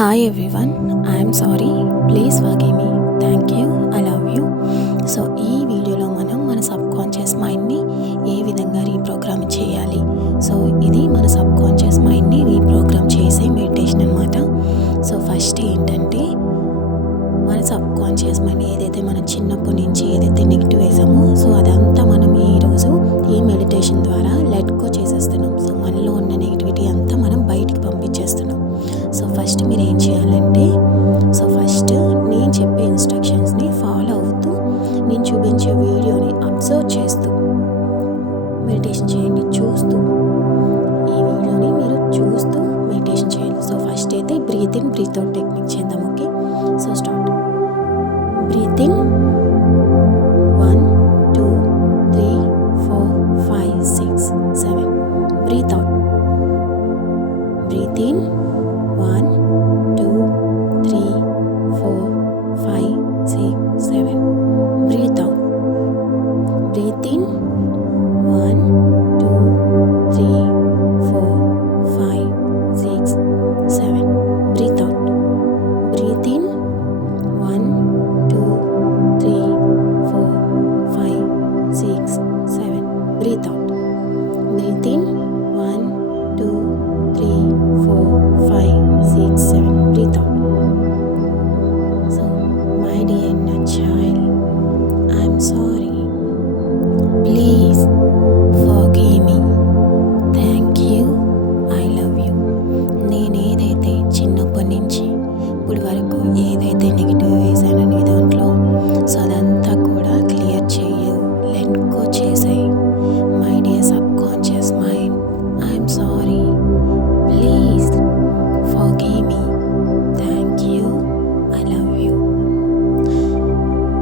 Hi everyone I'm sorry please వాగే me thank you I love you so ఈ వీడియోలో మనం మన సబ్ కాన్షియస్ మైండ్ని ఏ విధంగా రీప్రోగ్రామ్ చేయాలి? చేయాలంటే సో ఫస్ట్ నేను చెప్పే ఇన్స్ట్రక్షన్స్ని ఫాలో అవుతూ నేను చూపించే వీడియోని అబ్జర్వ్ చేస్తూ మెడిటేషన్ చేయండి చూస్తూ. ఈ వీడియోని మీరు చూస్తూ మెడిటేషన్ చేయండి. సో ఫస్ట్ అయితే breathe in breathe out technique చేద్దాం okay so start breathe in six, seven. Breathe out. Breathe in. One, two, three, four, five, six, seven. Breathe out. ఎక్కువ చేసాయి my dear subconscious mind I'm sorry please for me thank you I love you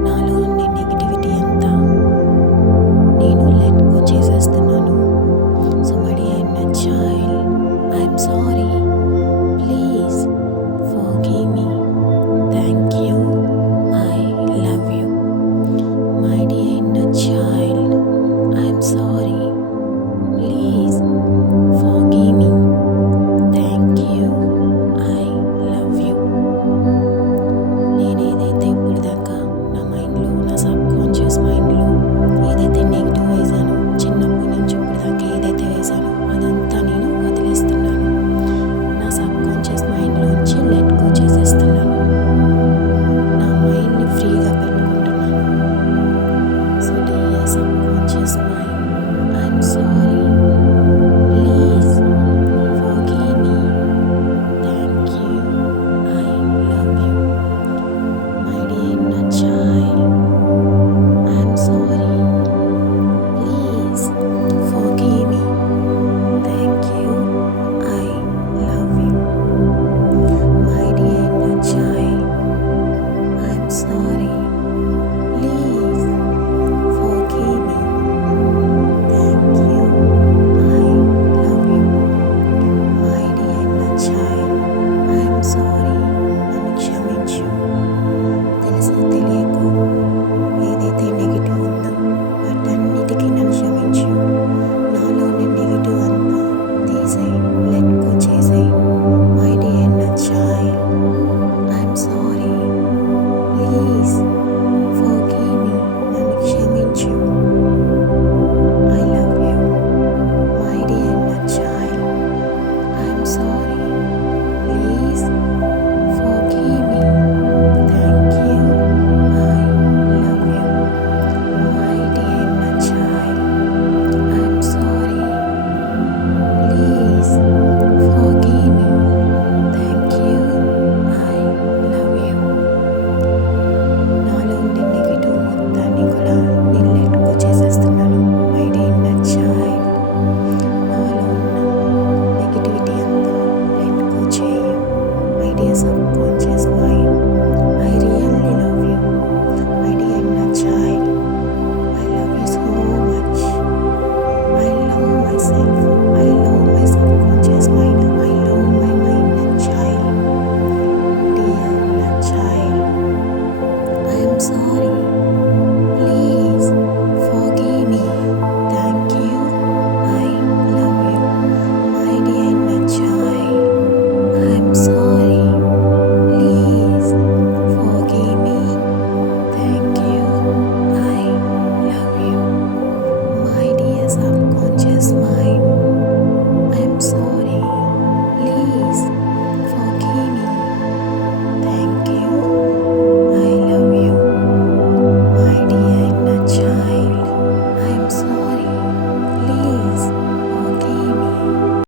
నాలో ఉండే negativity అంతా నేను let go చేసేస్తున్నాను. So my dear నా child I'm sorry